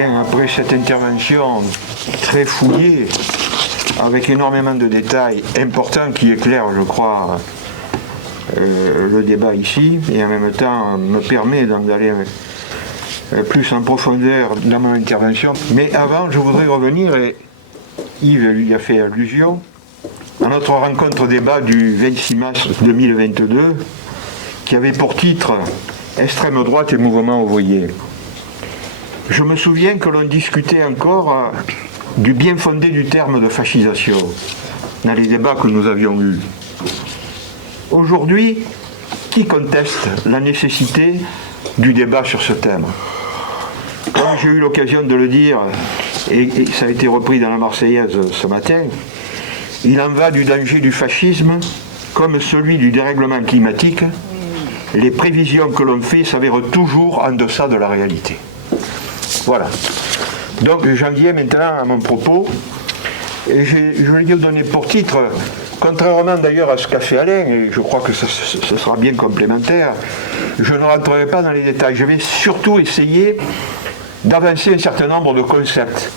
Après cette intervention très fouillée, avec énormément de détails importants qui éclairent, je crois, le débat ici, et en même temps me permet d'aller plus en profondeur dans mon intervention. Mais avant, je voudrais revenir, et Yves lui a fait allusion, à notre rencontre débat du 26 mars 2022, qui avait pour titre « Extrême droite et mouvement ouvrier ». Je me souviens que l'on discutait encore du bien fondé du terme de fascisation dans les débats que nous avions eus. Aujourd'hui, qui conteste la nécessité du débat sur ce thème? Comme j'ai eu l'occasion de le dire, et ça a été repris dans la Marseillaise ce matin, il en va du danger du fascisme comme celui du dérèglement climatique. Les prévisions que l'on fait s'avèrent toujours en deçà de la réalité. Voilà. Donc j'en viens maintenant à mon propos. Et je vais donner pour titre, contrairement d'ailleurs à ce qu'a fait Alain, et je crois que ce sera bien complémentaire, je ne rentrerai pas dans les détails. Je vais surtout essayer d'avancer un certain nombre de concepts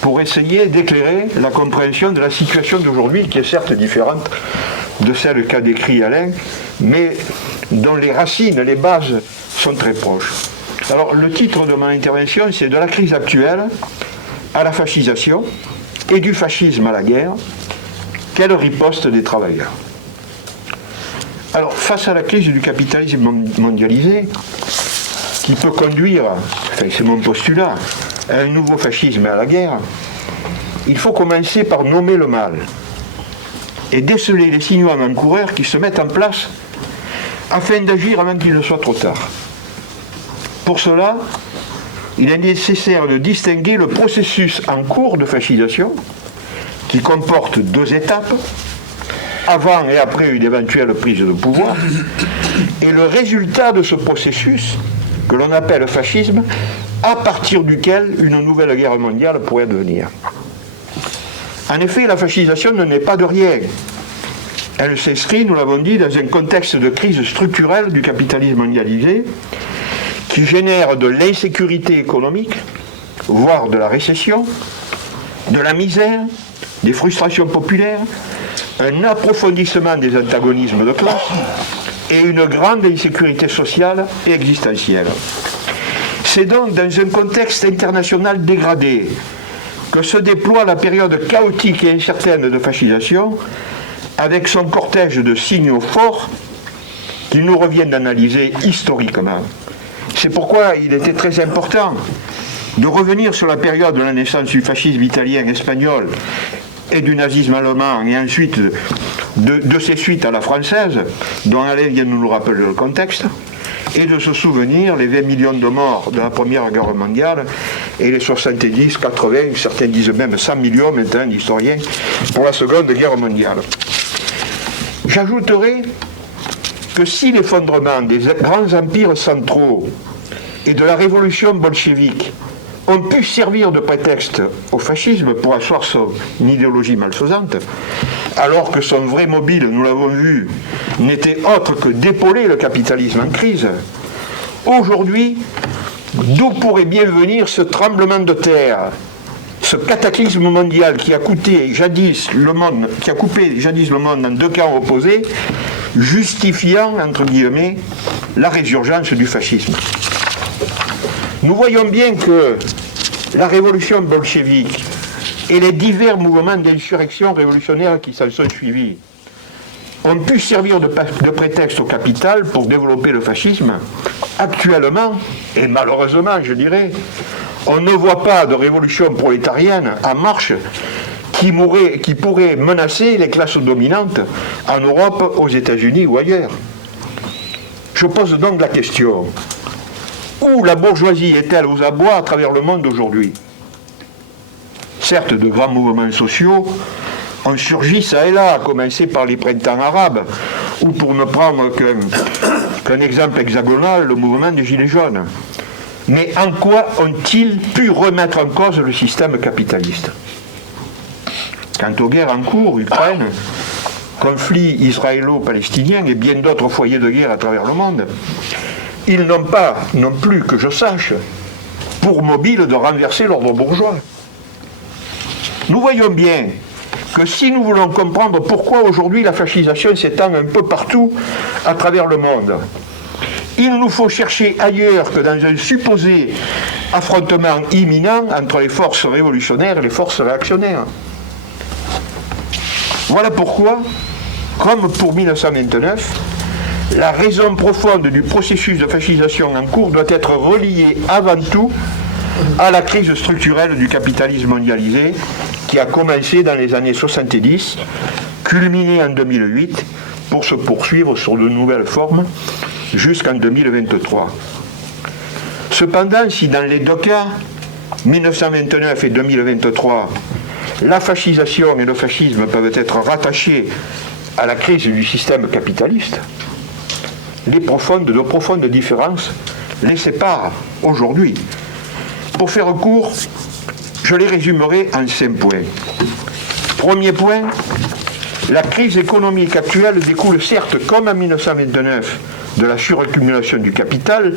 pour essayer d'éclairer la compréhension de la situation d'aujourd'hui, qui est certes différente de celle qu'a décrit Alain, mais dont les racines, les bases sont très proches. Alors, le titre de mon intervention, c'est « De la crise actuelle à la fascisation et du fascisme à la guerre, quelle riposte des travailleurs ?» Alors, face à la crise du capitalisme mondialisé, qui peut conduire, enfin c'est mon postulat, à un nouveau fascisme et à la guerre, il faut commencer par nommer le mal et déceler les signaux avant-coureurs qui se mettent en place afin d'agir avant qu'il ne soit trop tard. Pour cela, il est nécessaire de distinguer le processus en cours de fascisation, qui comporte deux étapes, avant et après une éventuelle prise de pouvoir, et le résultat de ce processus, que l'on appelle fascisme, à partir duquel une nouvelle guerre mondiale pourrait devenir. En effet, la fascisation ne naît pas de rien. Elle s'inscrit, nous l'avons dit, dans un contexte de crise structurelle du capitalisme mondialisé, qui génère de l'insécurité économique, voire de la récession, de la misère, des frustrations populaires, un approfondissement des antagonismes de classe et une grande insécurité sociale et existentielle. C'est donc dans un contexte international dégradé que se déploie la période chaotique et incertaine de fascisation, avec son cortège de signaux forts qu'il nous revient d'analyser historiquement. C'est pourquoi il était très important de revenir sur la période de la naissance du fascisme italien, espagnol et du nazisme allemand, et ensuite de ses suites à la française, dont Alain vient de nous rappeler le contexte, et de se souvenir les 20 millions de morts de la Première Guerre mondiale et les 70, 80, certains disent même 100 millions maintenant d'historiens, pour la Seconde Guerre mondiale. J'ajouterai que si l'effondrement des grands empires centraux et de la révolution bolchevique ont pu servir de prétexte au fascisme pour asseoir son idéologie malfaisante, alors que son vrai mobile, nous l'avons vu, n'était autre que d'épauler le capitalisme en crise, aujourd'hui, d'où pourrait bien venir ce tremblement de terre, ce cataclysme mondial qui a coupé jadis le monde en deux camps opposés, justifiant, entre guillemets, la résurgence du fascisme. Nous voyons bien que la révolution bolchevique et les divers mouvements d'insurrection révolutionnaire qui s'en sont suivis ont pu servir de prétexte au capital pour développer le fascisme. Actuellement, et malheureusement je dirais, on ne voit pas de révolution prolétarienne en marche qui pourrait menacer les classes dominantes en Europe, aux États-Unis ou ailleurs. Je pose donc la question, où la bourgeoisie est-elle aux abois à travers le monde aujourd'hui? Certes, de grands mouvements sociaux ont surgi ça et là, à commencer par les printemps arabes, ou pour ne prendre qu'un exemple hexagonal, le mouvement des Gilets jaunes. Mais en quoi ont-ils pu remettre en cause le système capitaliste? Quant aux guerres en cours, Ukraine, conflit israélo-palestinien et bien d'autres foyers de guerre à travers le monde, ils n'ont pas, non plus que je sache, pour mobile de renverser l'ordre bourgeois. Nous voyons bien que si nous voulons comprendre pourquoi aujourd'hui la fascisation s'étend un peu partout à travers le monde, il nous faut chercher ailleurs que dans un supposé affrontement imminent entre les forces révolutionnaires et les forces réactionnaires. Voilà pourquoi, comme pour 1929, la raison profonde du processus de fascisation en cours doit être reliée avant tout à la crise structurelle du capitalisme mondialisé qui a commencé dans les années 70, culminé en 2008, pour se poursuivre sur de nouvelles formes jusqu'en 2023. Cependant, si dans les deux cas, 1929 et 2023, la fascisation et le fascisme peuvent être rattachés à la crise du système capitaliste, de profondes différences les séparent aujourd'hui. Pour faire court, je les résumerai en 5 points. Premier point, la crise économique actuelle découle certes, comme en 1929, de la suraccumulation du capital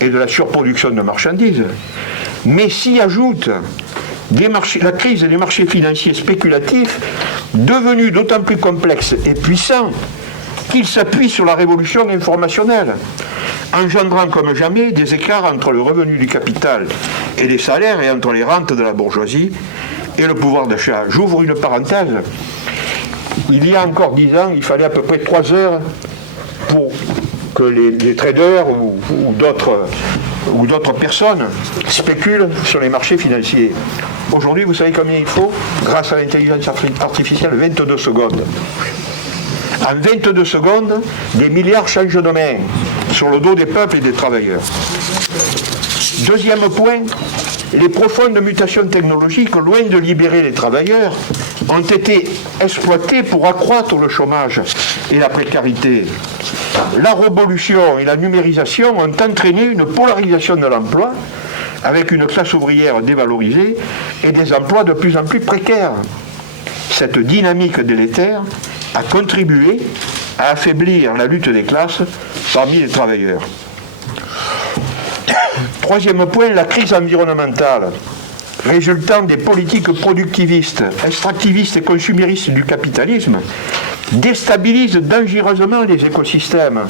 et de la surproduction de marchandises, mais s'y ajoute la crise des marchés financiers spéculatifs, devenus d'autant plus complexes et puissants qu'ils s'appuient sur la révolution informationnelle, engendrant comme jamais des écarts entre le revenu du capital et les salaires et entre les rentes de la bourgeoisie et le pouvoir d'achat. J'ouvre une parenthèse. Il y a encore 10 ans, il fallait à peu près 3 heures pour que les traders ou d'autres personnes spéculent sur les marchés financiers. Aujourd'hui, vous savez combien il faut, grâce à l'intelligence artificielle? 22 secondes. En 22 secondes, des milliards changent de main sur le dos des peuples et des travailleurs. Deuxième point, les profondes mutations technologiques, loin de libérer les travailleurs, ont été exploitées pour accroître le chômage et la précarité. La révolution et la numérisation ont entraîné une polarisation de l'emploi, avec une classe ouvrière dévalorisée et des emplois de plus en plus précaires. Cette dynamique délétère a contribué à affaiblir la lutte des classes parmi les travailleurs. Troisième point, la crise environnementale, résultant des politiques productivistes, extractivistes et consuméristes du capitalisme, déstabilise dangereusement les écosystèmes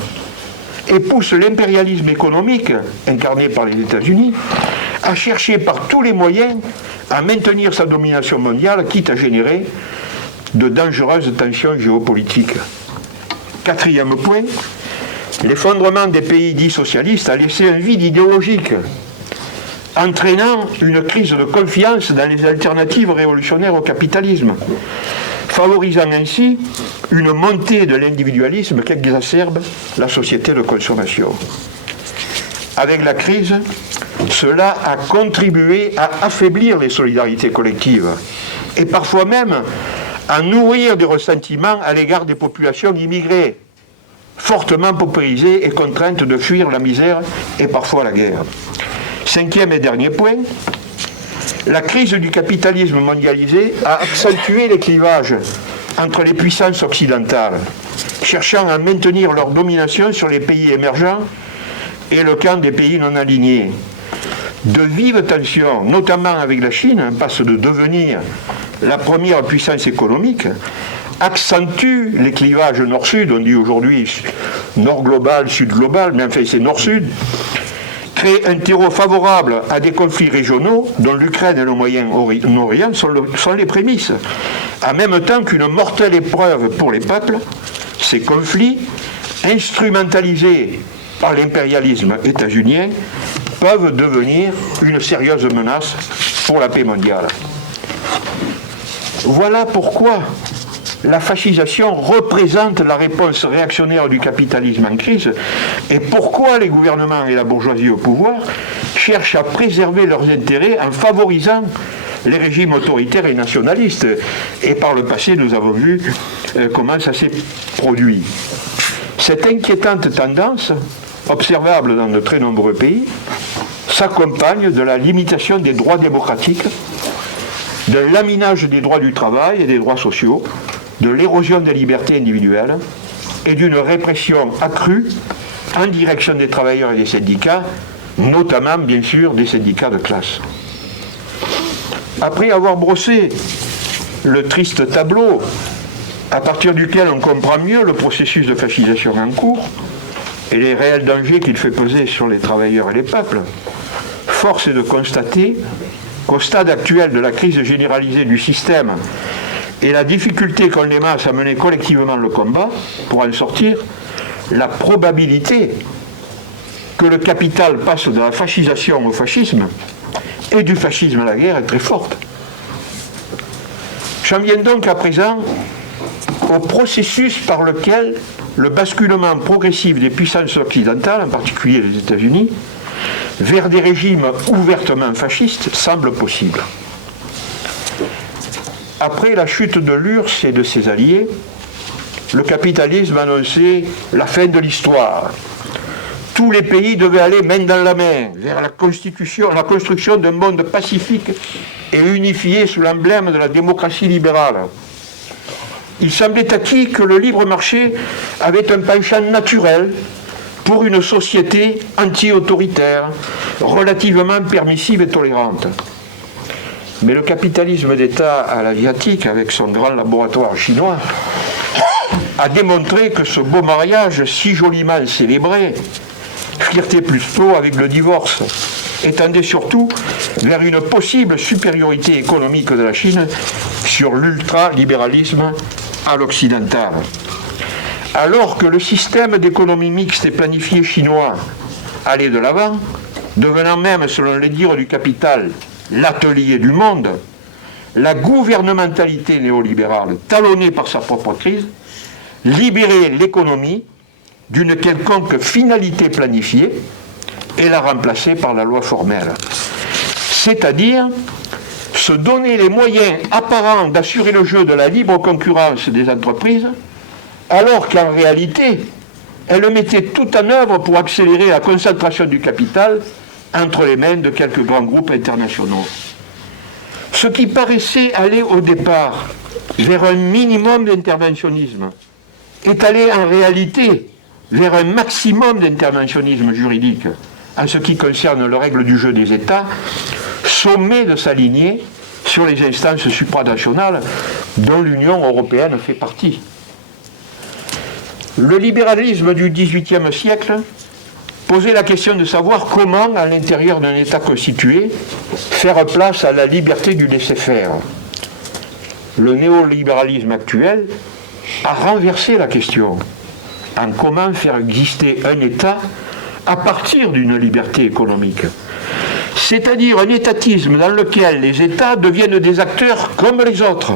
et pousse l'impérialisme économique, incarné par les États-Unis, à chercher par tous les moyens à maintenir sa domination mondiale, quitte à générer de dangereuses tensions géopolitiques. Quatrième point, l'effondrement des pays dits socialistes a laissé un vide idéologique, entraînant une crise de confiance dans les alternatives révolutionnaires au capitalisme, favorisant ainsi une montée de l'individualisme qui exacerbe la société de consommation. Avec la crise, cela a contribué à affaiblir les solidarités collectives et parfois même à nourrir des ressentiments à l'égard des populations immigrées, fortement paupérisées et contraintes de fuir la misère et parfois la guerre. Cinquième et dernier point, la crise du capitalisme mondialisé a accentué les clivages entre les puissances occidentales, cherchant à maintenir leur domination sur les pays émergents et le camp des pays non alignés. De vives tensions, notamment avec la Chine, passent de devenir la première puissance économique, accentuent les clivages nord-sud, on dit aujourd'hui nord global, sud global, mais enfin c'est nord-sud, créent un terreau favorable à des conflits régionaux dont l'Ukraine et le Moyen-Orient sont les prémices, en même temps qu'une mortelle épreuve pour les peuples, ces conflits, instrumentalisés par l'impérialisme états-unien, peuvent devenir une sérieuse menace pour la paix mondiale. Voilà pourquoi la fascisation représente la réponse réactionnaire du capitalisme en crise et pourquoi les gouvernements et la bourgeoisie au pouvoir cherchent à préserver leurs intérêts en favorisant les régimes autoritaires et nationalistes. Et par le passé, nous avons vu comment ça s'est produit. Cette inquiétante tendance, observable dans de très nombreux pays, s'accompagne de la limitation des droits démocratiques, de l'aminage des droits du travail et des droits sociaux, de l'érosion des libertés individuelles et d'une répression accrue en direction des travailleurs et des syndicats notamment bien sûr des syndicats de classe. Après avoir brossé le triste tableau à partir duquel on comprend mieux le processus de fascisation en cours et les réels dangers qu'il fait peser sur les travailleurs et les peuples, force est de constater qu'au stade actuel de la crise généralisée du système et la difficulté qu'ont les masses à mener collectivement le combat pour en sortir, la probabilité que le capital passe de la fascisation au fascisme et du fascisme à la guerre est très forte. J'en viens donc à présent au processus par lequel le basculement progressif des puissances occidentales, en particulier les États-Unis, vers des régimes ouvertement fascistes semble possible. Après la chute de l'URSS et de ses alliés, le capitalisme annonçait la fin de l'histoire. Tous les pays devaient aller main dans la main vers la construction d'un monde pacifique et unifié sous l'emblème de la démocratie libérale. Il semblait acquis que le libre marché avait un penchant naturel pour une société anti-autoritaire, relativement permissive et tolérante. Mais le capitalisme d'État à l'asiatique, avec son grand laboratoire chinois, a démontré que ce beau mariage si joliment célébré flirtait plutôt avec le divorce et tendait surtout vers une possible supériorité économique de la Chine sur l'ultralibéralisme à l'occidental. Alors que le système d'économie mixte et planifié chinois allait de l'avant, devenant même, selon les dires du capital, l'atelier du monde, la gouvernementalité néolibérale, talonnée par sa propre crise, libérait l'économie d'une quelconque finalité planifiée et la remplaçait par la loi formelle. C'est-à-dire se donner les moyens apparents d'assurer le jeu de la libre concurrence des entreprises, alors qu'en réalité, elle mettait tout en œuvre pour accélérer la concentration du capital entre les mains de quelques grands groupes internationaux. Ce qui paraissait aller au départ vers un minimum d'interventionnisme est allé en réalité vers un maximum d'interventionnisme juridique en ce qui concerne les règles du jeu des États, sommet de s'aligner sur les instances supranationales dont l'Union européenne fait partie. Le libéralisme du XVIIIe siècle posait la question de savoir comment, à l'intérieur d'un État constitué, faire place à la liberté du laisser-faire. Le néolibéralisme actuel a renversé la question en comment faire exister un État à partir d'une liberté économique. C'est-à-dire un étatisme dans lequel les États deviennent des acteurs comme les autres,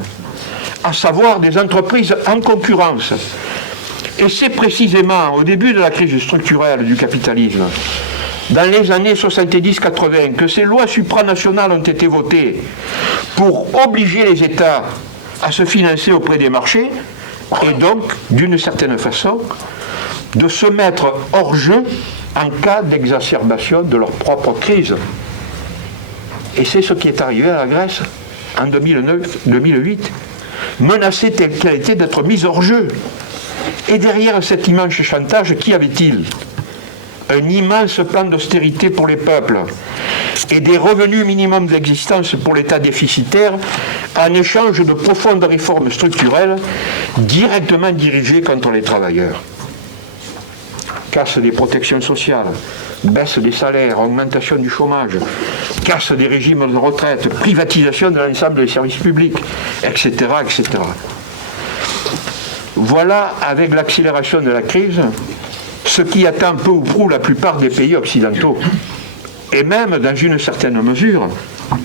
à savoir des entreprises en concurrence. Et c'est précisément au début de la crise structurelle du capitalisme, dans les années 70-80, que ces lois supranationales ont été votées pour obliger les États à se financer auprès des marchés et donc, d'une certaine façon, de se mettre hors jeu en cas d'exacerbation de leur propre crise. Et c'est ce qui est arrivé à la Grèce en 2008, menacée telle qu'elle était d'être mise hors jeu. Et derrière cet immense chantage, qu'y avait-il ? Un immense plan d'austérité pour les peuples et des revenus minimums d'existence pour l'État déficitaire en échange de profondes réformes structurelles directement dirigées contre les travailleurs. Casse des protections sociales, baisse des salaires, augmentation du chômage, casse des régimes de retraite, privatisation de l'ensemble des services publics, etc., etc. Voilà, avec l'accélération de la crise, ce qui attend peu ou prou la plupart des pays occidentaux. Et même, dans une certaine mesure,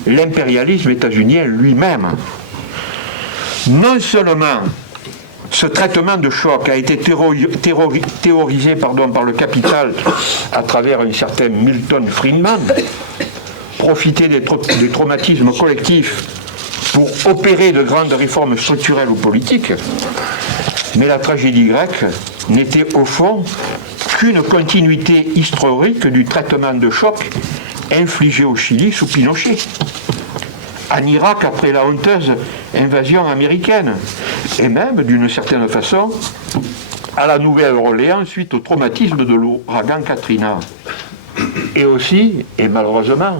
l'impérialisme états-unien lui-même. Non seulement ce traitement de choc a été théorisé par le capital à travers un certain Milton Friedman, profiter des traumatismes collectifs pour opérer de grandes réformes structurelles ou politiques, mais la tragédie grecque n'était au fond qu'une continuité historique du traitement de choc infligé au Chili sous Pinochet, en Irak après la honteuse invasion américaine, et même, d'une certaine façon, à la Nouvelle-Orléans suite au traumatisme de l'ouragan Katrina. Et aussi, et malheureusement,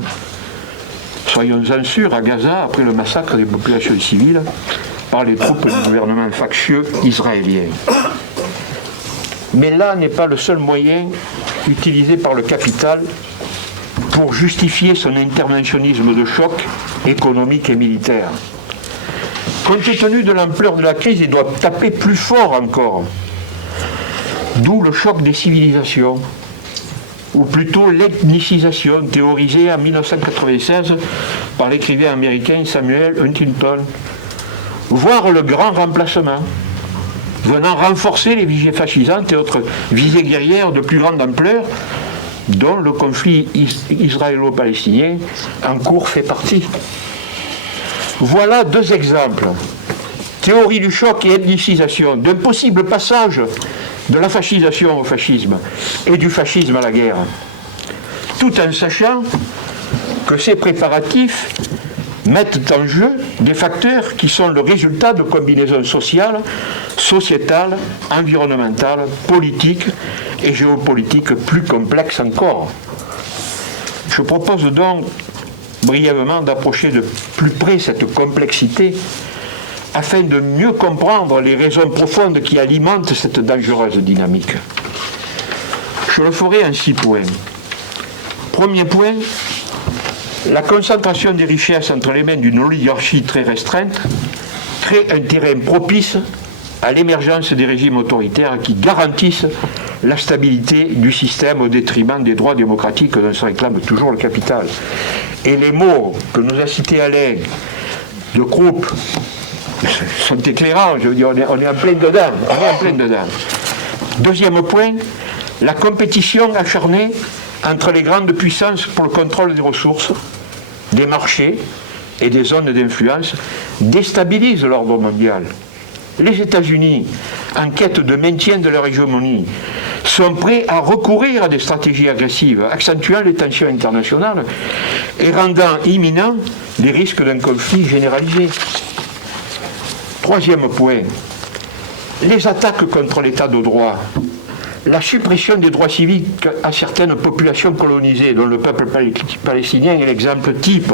soyons-en sûrs, à Gaza, après le massacre des populations civiles par les troupes du gouvernement factieux israélien. Mais là n'est pas le seul moyen utilisé par le capital pour justifier son interventionnisme de choc économique et militaire. Compte tenu de l'ampleur de la crise, il doit taper plus fort encore. D'où le choc des civilisations, ou plutôt l'ethnicisation théorisée en 1996 par l'écrivain américain Samuel Huntington, voire le grand remplacement, venant renforcer les visées fascisantes et autres visées guerrières de plus grande ampleur, dont le conflit israélo-palestinien en cours fait partie. Voilà deux exemples, théorie du choc et ethnicisation, d'un possible passage de la fascisation au fascisme et du fascisme à la guerre, tout en sachant que ces préparatifs mettent en jeu des facteurs qui sont le résultat de combinaisons sociales, sociétales, environnementales, politiques et géopolitiques plus complexes encore. Je propose donc brièvement d'approcher de plus près cette complexité afin de mieux comprendre les raisons profondes qui alimentent cette dangereuse dynamique. Je le ferai en 6 points. Premier point, la concentration des richesses entre les mains d'une oligarchie très restreinte crée un terrain propice à l'émergence des régimes autoritaires qui garantissent la stabilité du système au détriment des droits démocratiques dont se réclame toujours le capital. Et les mots que nous a cités Alain, de groupe, sont éclairants, je veux dire, on est en plein dedans. Deuxième point, la compétition acharnée entre les grandes puissances pour le contrôle des ressources, des marchés et des zones d'influence déstabilise l'ordre mondial. Les États-Unis, en quête de maintien de leur hégémonie, sont prêts à recourir à des stratégies agressives, accentuant les tensions internationales et rendant imminents les risques d'un conflit généralisé. Troisième point, les attaques contre l'état de droit, la suppression des droits civiques à certaines populations colonisées, dont le peuple palestinien est l'exemple type,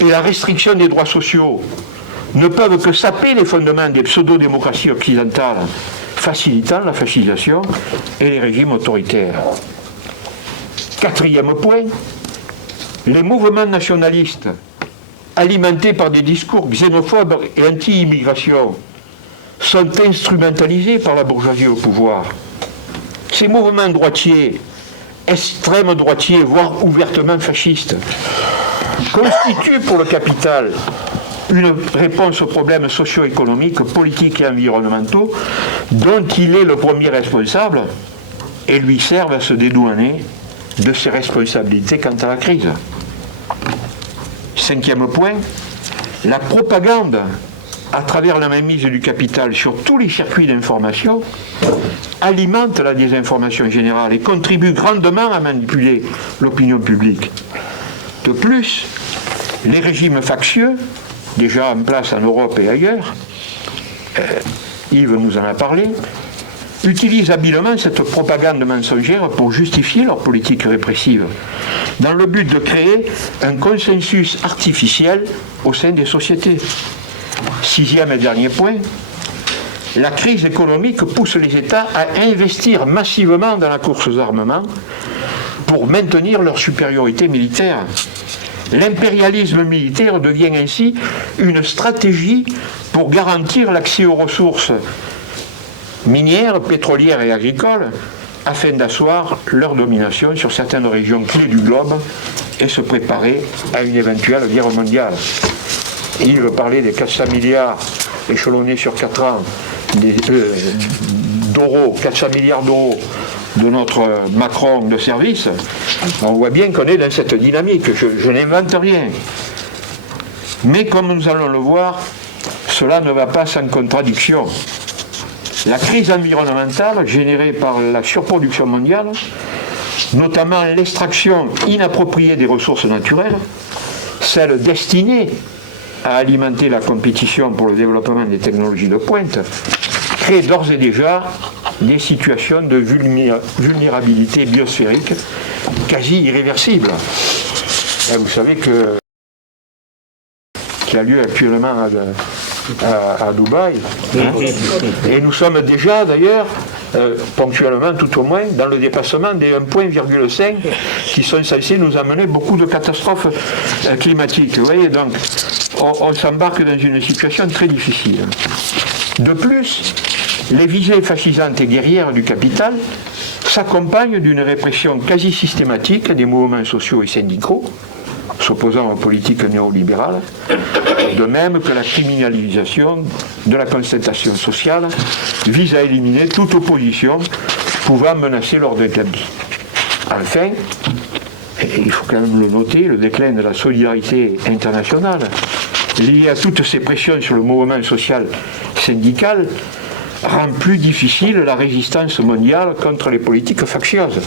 et la restriction des droits sociaux ne peuvent que saper les fondements des pseudo-démocraties occidentales, facilitant la fascisation et les régimes autoritaires. Quatrième point, les mouvements nationalistes, alimentés par des discours xénophobes et anti-immigration, sont instrumentalisés par la bourgeoisie au pouvoir. Ces mouvements droitiers, extrême droitiers, voire ouvertement fascistes, constituent pour le capital une réponse aux problèmes socio-économiques, politiques et environnementaux dont il est le premier responsable et lui servent à se dédouaner de ses responsabilités quant à la crise. Cinquième point, la propagande à travers la mainmise du capital sur tous les circuits d'information alimente la désinformation générale et contribue grandement à manipuler l'opinion publique. De plus, les régimes factieux, déjà en place en Europe et ailleurs, Yves nous en a parlé, utilisent habilement cette propagande mensongère pour justifier leur politique répressive, dans le but de créer un consensus artificiel au sein des sociétés. Sixième et dernier point, la crise économique pousse les États à investir massivement dans la course aux armements pour maintenir leur supériorité militaire. L'impérialisme militaire devient ainsi une stratégie pour garantir l'accès aux ressources minières, pétrolières et agricoles afin d'asseoir leur domination sur certaines régions clés du globe et se préparer à une éventuelle guerre mondiale. Il veut parler des 400 milliards échelonnés sur 4 ans d'euros, 400 milliards d'euros de notre Macron de service. On voit bien qu'on est dans cette dynamique. Je n'invente rien. Mais comme nous allons le voir, cela ne va pas sans contradiction. La crise environnementale générée par la surproduction mondiale, notamment l'extraction inappropriée des ressources naturelles, celle destinée à alimenter la compétition pour le développement des technologies de pointe, crée d'ores et déjà des situations de vulnérabilité biosphérique quasi irréversibles. Et vous savez qu'il y a lieu actuellement à Dubaï. Et nous sommes déjà, d'ailleurs, ponctuellement tout au moins, dans le dépassement des 1,5 qui sont censés nous amener beaucoup de catastrophes climatiques. Vous voyez, donc, on s'embarque dans une situation très difficile. De plus, les visées fascisantes et guerrières du capital s'accompagnent d'une répression quasi systématique des mouvements sociaux et syndicaux, s'opposant aux politiques néolibérales, de même que la criminalisation de la concertation sociale vise à éliminer toute opposition pouvant menacer l'ordre établi. Enfin, et il faut quand même le noter, le déclin de la solidarité internationale, lié à toutes ces pressions sur le mouvement social syndical, rend plus difficile la résistance mondiale contre les politiques factieuses.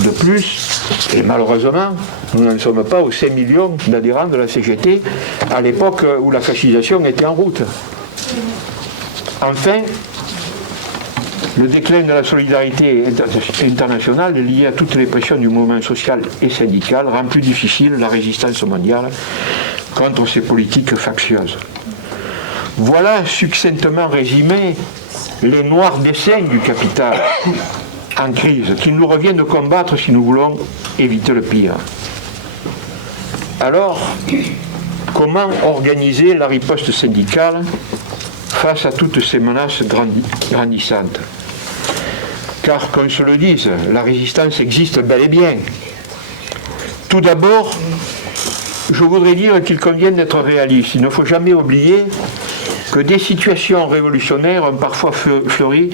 De plus, et malheureusement, nous n'en sommes pas aux 5 millions d'adhérents de la CGT à l'époque où la fascisation était en route. Enfin, le déclin de la solidarité internationale lié à toutes les pressions du mouvement social et syndical rend plus difficile la résistance mondiale contre ces politiques factieuses. Voilà succinctement résumé les noirs desseins du capital en crise, qu'il nous revient de combattre si nous voulons éviter le pire. Alors, comment organiser la riposte syndicale face à toutes ces menaces grandissantes? Car, qu'on se le dise, la résistance existe bel et bien. Tout d'abord, je voudrais dire qu'il convient d'être réaliste. Il ne faut jamais oublier que des situations révolutionnaires ont parfois fleuri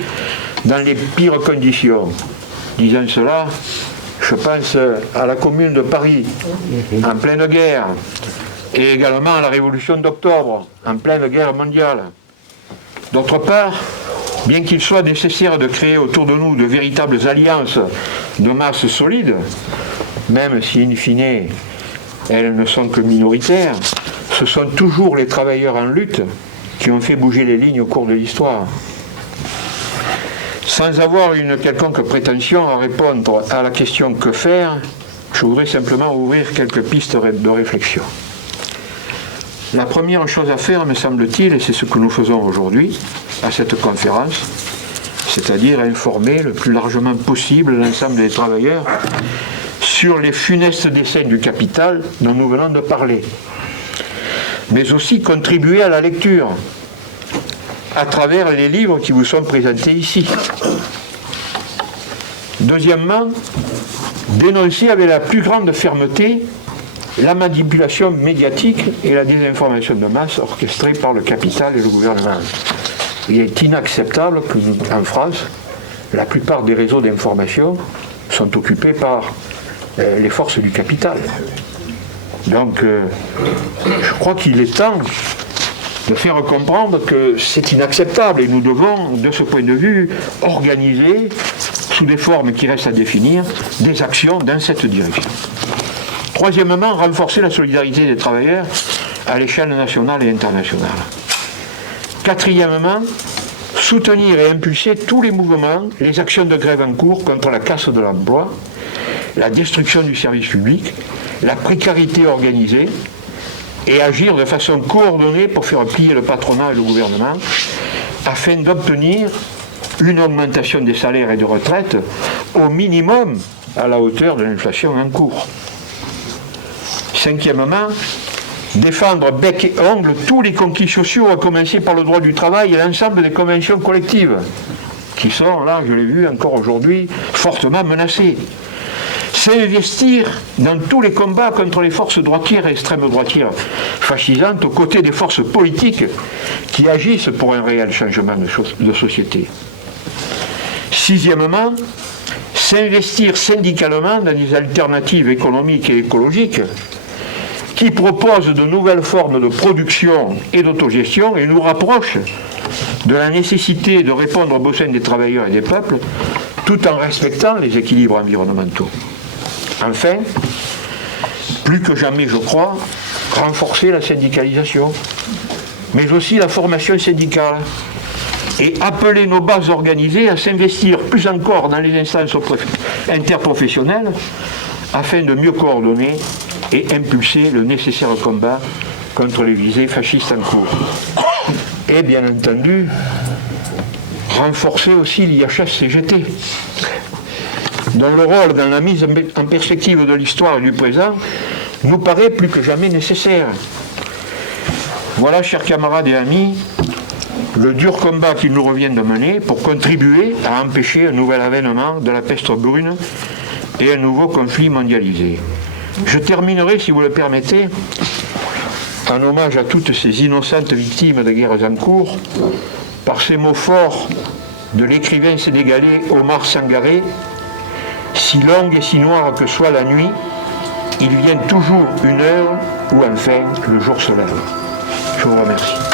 dans les pires conditions. Disant cela, je pense à la Commune de Paris, en pleine guerre, et également à la Révolution d'octobre, en pleine guerre mondiale. D'autre part, bien qu'il soit nécessaire de créer autour de nous de véritables alliances de masse solides, même si in fine elles ne sont que minoritaires, ce sont toujours les travailleurs en lutte qui ont fait bouger les lignes au cours de l'histoire. Sans avoir une quelconque prétention à répondre à la question que faire, je voudrais simplement ouvrir quelques pistes de réflexion. La première chose à faire, me semble-t-il, et c'est ce que nous faisons aujourd'hui à cette conférence, c'est-à-dire informer le plus largement possible l'ensemble des travailleurs sur les funestes desseins du capital dont nous venons de parler, mais aussi contribuer à la lecture à travers les livres qui vous sont présentés ici. Deuxièmement, dénoncer avec la plus grande fermeté la manipulation médiatique et la désinformation de masse orchestrée par le capital et le gouvernement. Il est inacceptable qu'en France, la plupart des réseaux d'information sont occupés par les forces du capital. Donc, je crois qu'il est temps de faire comprendre que c'est inacceptable et nous devons, de ce point de vue, organiser, sous des formes qui restent à définir, des actions dans cette direction. Troisièmement, renforcer la solidarité des travailleurs à l'échelle nationale et internationale. Quatrièmement, soutenir et impulser tous les mouvements, les actions de grève en cours contre la casse de l'emploi, la destruction du service public, la précarité organisée, et agir de façon coordonnée pour faire plier le patronat et le gouvernement afin d'obtenir une augmentation des salaires et de retraite au minimum à la hauteur de l'inflation en cours. Cinquièmement, défendre bec et ongle tous les conquis sociaux, à commencer par le droit du travail et l'ensemble des conventions collectives, qui sont, là, je l'ai vu encore aujourd'hui, fortement menacées. S'investir dans tous les combats contre les forces droitières et extrêmes droitières fascisantes aux côtés des forces politiques qui agissent pour un réel changement de société. Sixièmement, s'investir syndicalement dans des alternatives économiques et écologiques qui proposent de nouvelles formes de production et d'autogestion et nous rapprochent de la nécessité de répondre aux besoins des travailleurs et des peuples tout en respectant les équilibres environnementaux. Enfin, plus que jamais, je crois, renforcer la syndicalisation, mais aussi la formation syndicale, et appeler nos bases organisées à s'investir plus encore dans les instances interprofessionnelles afin de mieux coordonner et impulser le nécessaire combat contre les visées fascistes en cours. Et bien entendu, renforcer aussi l'IHS-CGT, dont le rôle dans la mise en perspective de l'histoire et du présent nous paraît plus que jamais nécessaire. Voilà, chers camarades et amis, le dur combat qu'il nous revient de mener pour contribuer à empêcher un nouvel avènement de la peste brune et un nouveau conflit mondialisé. Je terminerai, si vous le permettez, en hommage à toutes ces innocentes victimes de guerres en cours, par ces mots forts de l'écrivain sénégalais Omar Sangaré: « Si longue et si noire que soit la nuit, il vient toujours une heure où enfin le jour se lève. » Je vous remercie.